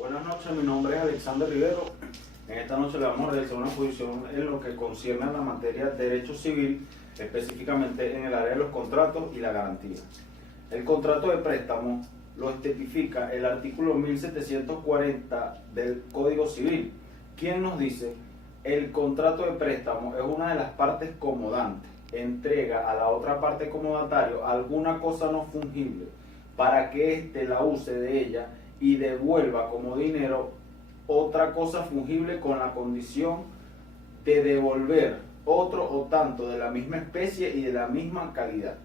Buenas noches, mi nombre es Alexander Rivero. En esta noche le vamos a realizar una exposición en lo que concierne a la materia de derecho civil, específicamente en el área de los contratos y la garantía. El contrato de préstamo lo especifica el artículo 1740 del Código Civil, quien nos dice: el contrato de préstamo es una de las partes comodantes, entrega a la otra parte comodatario alguna cosa no fungible para que éste la use de ella y devuelva como dinero otra cosa fungible con la condición de devolver otro o tanto de la misma especie y de la misma calidad.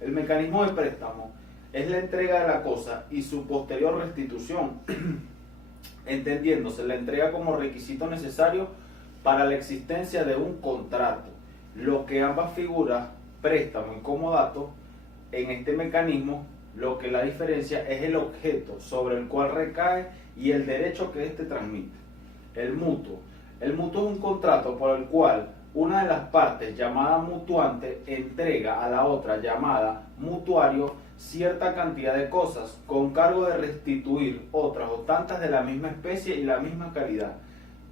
El mecanismo de préstamo es la entrega de la cosa y su posterior restitución, entendiéndose la entrega como requisito necesario para la existencia de un contrato, lo que ambas figuras, préstamo y comodato, en este mecanismo, lo que la diferencia es el objeto sobre el cual recae y el derecho que éste transmite. El mutuo. El mutuo es un contrato por el cual una de las partes, llamada mutuante, entrega a la otra, llamada mutuario, cierta cantidad de cosas con cargo de restituir otras o tantas de la misma especie y la misma calidad.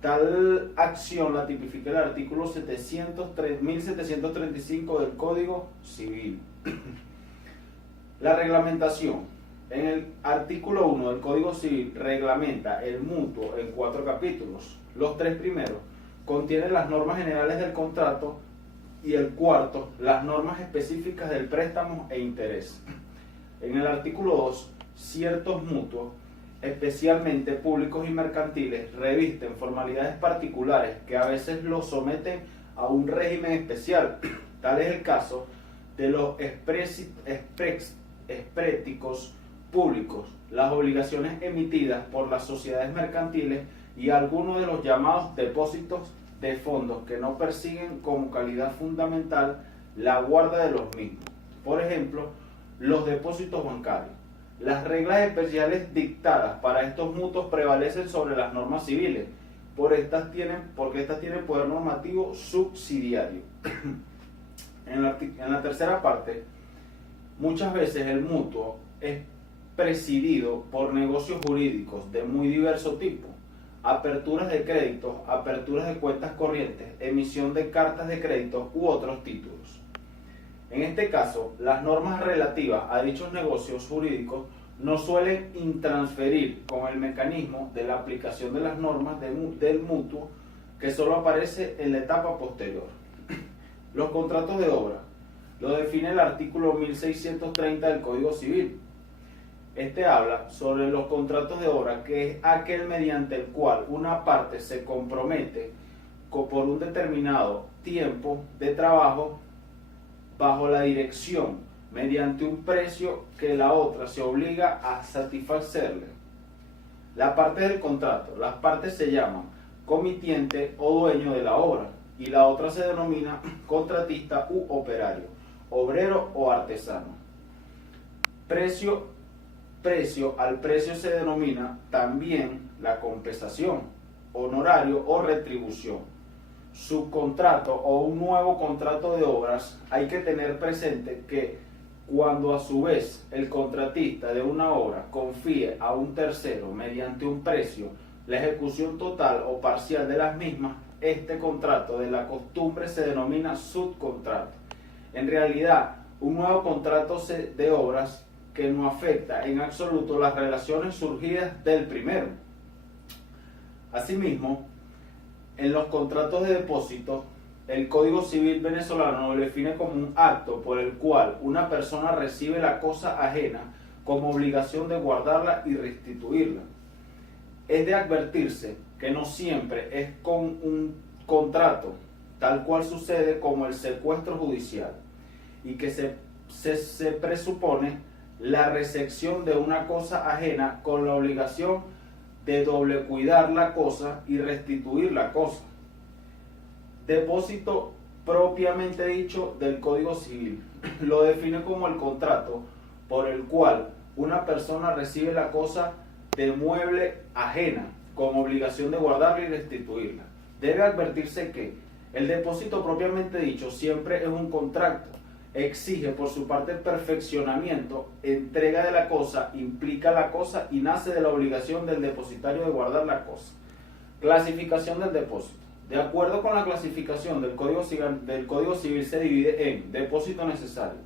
Tal acción la tipifica el artículo 1735 del Código Civil. La reglamentación. En el artículo 1 del Código Civil reglamenta el mutuo en 4 capítulos. Los 3 primeros contienen las normas generales del contrato y el cuarto las normas específicas del préstamo e interés. En el artículo 2, ciertos mutuos, especialmente públicos y mercantiles, revisten formalidades particulares que a veces los someten a un régimen especial. Tal es el caso de los expréticos públicos, las obligaciones emitidas por las sociedades mercantiles y algunos de los llamados depósitos de fondos que no persiguen como calidad fundamental la guarda de los mismos. Por ejemplo, los depósitos bancarios. Las reglas especiales dictadas para estos mutuos prevalecen sobre las normas civiles, porque estas tienen poder normativo subsidiario. En la tercera parte, muchas veces el mutuo es presidido por negocios jurídicos de muy diverso tipo: aperturas de créditos, aperturas de cuentas corrientes, emisión de cartas de crédito u otros títulos. En este caso, las normas relativas a dichos negocios jurídicos no suelen intransferir con el mecanismo de la aplicación de las normas del mutuo, que solo aparece en la etapa posterior. Los contratos de obra lo define el artículo 1630 del Código Civil. Este habla sobre los contratos de obra, que es aquel mediante el cual una parte se compromete por un determinado tiempo de trabajo bajo la dirección, mediante un precio que la otra se obliga a satisfacerle. La parte del contrato. Las partes se llaman comitiente o dueño de la obra, y la otra se denomina contratista u operario, obrero o artesano. Al precio se denomina también la compensación, honorario o retribución. Subcontrato o un nuevo contrato de obras. Hay que tener presente que cuando a su vez el contratista de una obra confíe a un tercero mediante un precio la ejecución total o parcial de las mismas, este contrato de la costumbre se denomina subcontrato. En realidad, un nuevo contrato de obras que no afecta en absoluto las relaciones surgidas del primero. Asimismo, en los contratos de depósito, el Código Civil venezolano lo define como un acto por el cual una persona recibe la cosa ajena como obligación de guardarla y restituirla. Es de advertirse que no siempre es con un contrato, tal cual sucede como el secuestro judicial, y que se presupone la recepción de una cosa ajena con la obligación de doble cuidar la cosa y restituir la cosa. Depósito propiamente dicho del Código Civil lo define como el contrato por el cual una persona recibe la cosa de mueble ajena con obligación de guardarla y restituirla. Debe advertirse que el depósito propiamente dicho siempre es un contrato exige por su parte el perfeccionamiento, entrega de la cosa, implica la cosa y nace de la obligación del depositario de guardar la cosa. Clasificación del depósito. De acuerdo con la clasificación del Código Civil se divide en depósito necesario,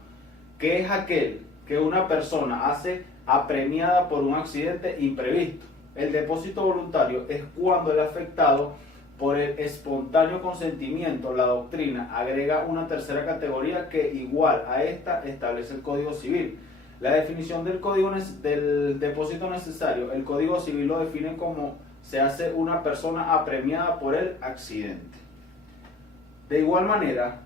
que es aquel que una persona hace apremiada por un accidente imprevisto. El depósito voluntario es cuando el afectado, por el espontáneo consentimiento, la doctrina agrega una tercera categoría que igual a esta establece el Código Civil. La definición del depósito necesario, el Código Civil lo define como se hace una persona apremiada por el accidente. De igual manera,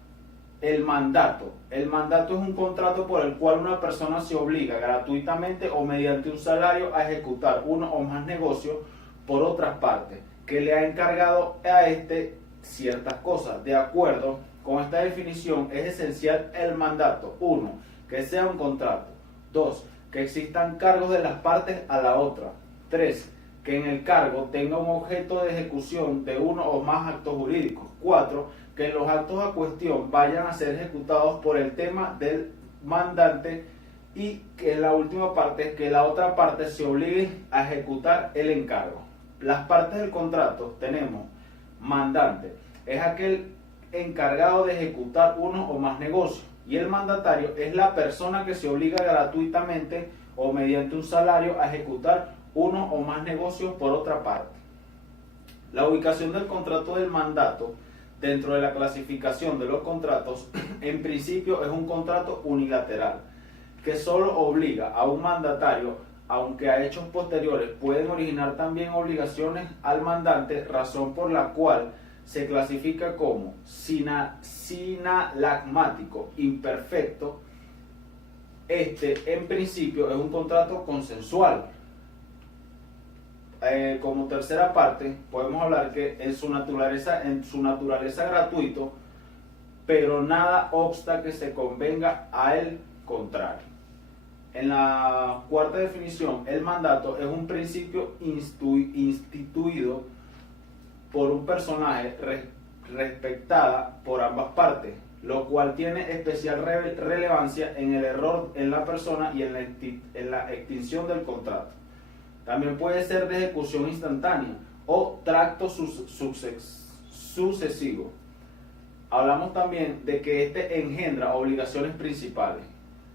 el mandato. El mandato es un contrato por el cual una persona se obliga gratuitamente o mediante un salario a ejecutar uno o más negocios por otras partes, que le ha encargado a ciertas cosas. De acuerdo con esta definición, es esencial el mandato. 1. Que sea un contrato. 2. Que existan cargos de las partes a la otra. 3. Que en el cargo tenga un objeto de ejecución de uno o más actos jurídicos. 4. Que los actos a cuestión vayan a ser ejecutados por el tema del mandante, y que la última parte es que la otra parte se obligue a ejecutar el encargo. Las partes del contrato tenemos: mandante, es aquel encargado de ejecutar uno o más negocios, y el mandatario es la persona que se obliga gratuitamente o mediante un salario a ejecutar uno o más negocios por otra parte. La ubicación del contrato del mandato dentro de la clasificación de los contratos, en principio es un contrato unilateral, que solo obliga a un mandatario, aunque a hechos posteriores pueden originar también obligaciones al mandante, razón por la cual se clasifica como sinalagmático imperfecto. En principio es un contrato consensual. Como tercera parte, podemos hablar que en su naturaleza gratuito, pero nada obsta que se convenga a el contrario. En la cuarta definición, el mandato es un principio instituido por un personaje respetada por ambas partes, lo cual tiene especial relevancia en el error en la persona y en la extinción del contrato. También puede ser de ejecución instantánea o tracto sucesivo. Hablamos también de que engendra obligaciones principales.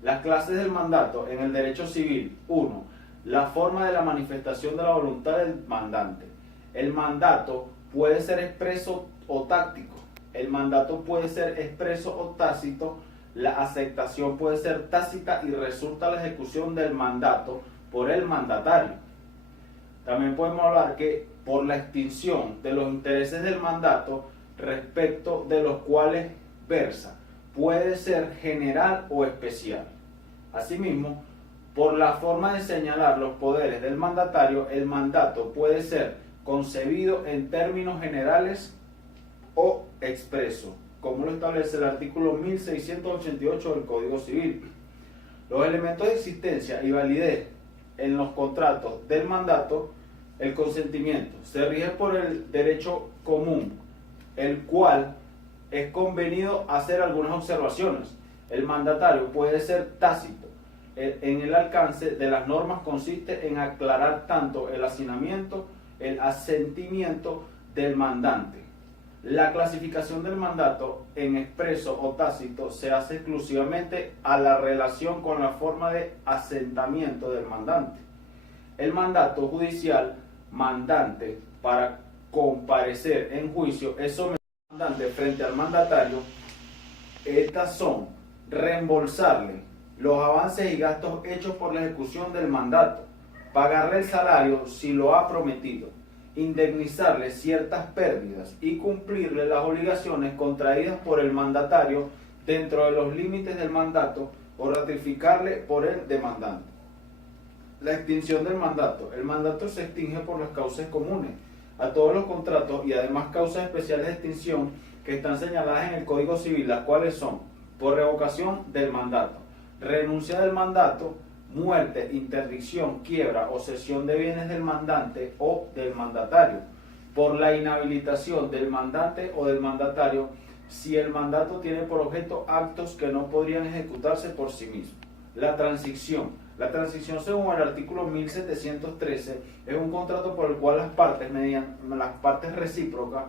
Las clases del mandato en el derecho civil. 1. La forma de la manifestación de la voluntad del mandante. El mandato puede ser expreso o táctico. El mandato puede ser expreso o tácito. La aceptación puede ser tácita y resulta la ejecución del mandato por el mandatario. También podemos hablar que por la extinción de los intereses del mandato respecto de los cuales versa, puede ser general o especial. Asimismo, por la forma de señalar los poderes del mandatario, el mandato puede ser concebido en términos generales o expreso, como lo establece el artículo 1688 del Código Civil. Los elementos de existencia y validez en los contratos del mandato. El consentimiento se rige por el derecho común, el cual es convenido hacer algunas observaciones. El mandatario puede ser tácito. En el alcance de las normas consiste en aclarar tanto el asentimiento del mandante. La clasificación del mandato en expreso o tácito se hace exclusivamente a la relación con la forma de asentamiento del mandante. El mandato judicial mandante para comparecer en juicio es sometido al mandante frente al mandatario. Estas son: reembolsarle los avances y gastos hechos por la ejecución del mandato, pagarle el salario si lo ha prometido, indemnizarle ciertas pérdidas y cumplirle las obligaciones contraídas por el mandatario dentro de los límites del mandato o ratificarle por el demandante. La extinción del mandato. El mandato se extingue por las causas comunes a todos los contratos y además causas especiales de extinción que están señaladas en el Código Civil, las cuales son: por revocación del mandato, renuncia del mandato, muerte, interdicción, quiebra o cesión de bienes del mandante o del mandatario, por la inhabilitación del mandante o del mandatario, si el mandato tiene por objeto actos que no podrían ejecutarse por sí mismos. La transición. La transición, según el artículo 1713, es un contrato por el cual las partes recíprocas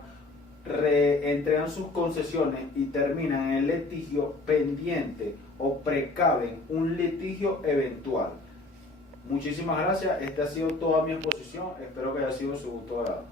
entregan sus concesiones y terminan en el litigio pendiente o precaven un litigio eventual. Muchísimas gracias. Esta ha sido toda mi exposición. Espero que haya sido de su gusto agrado.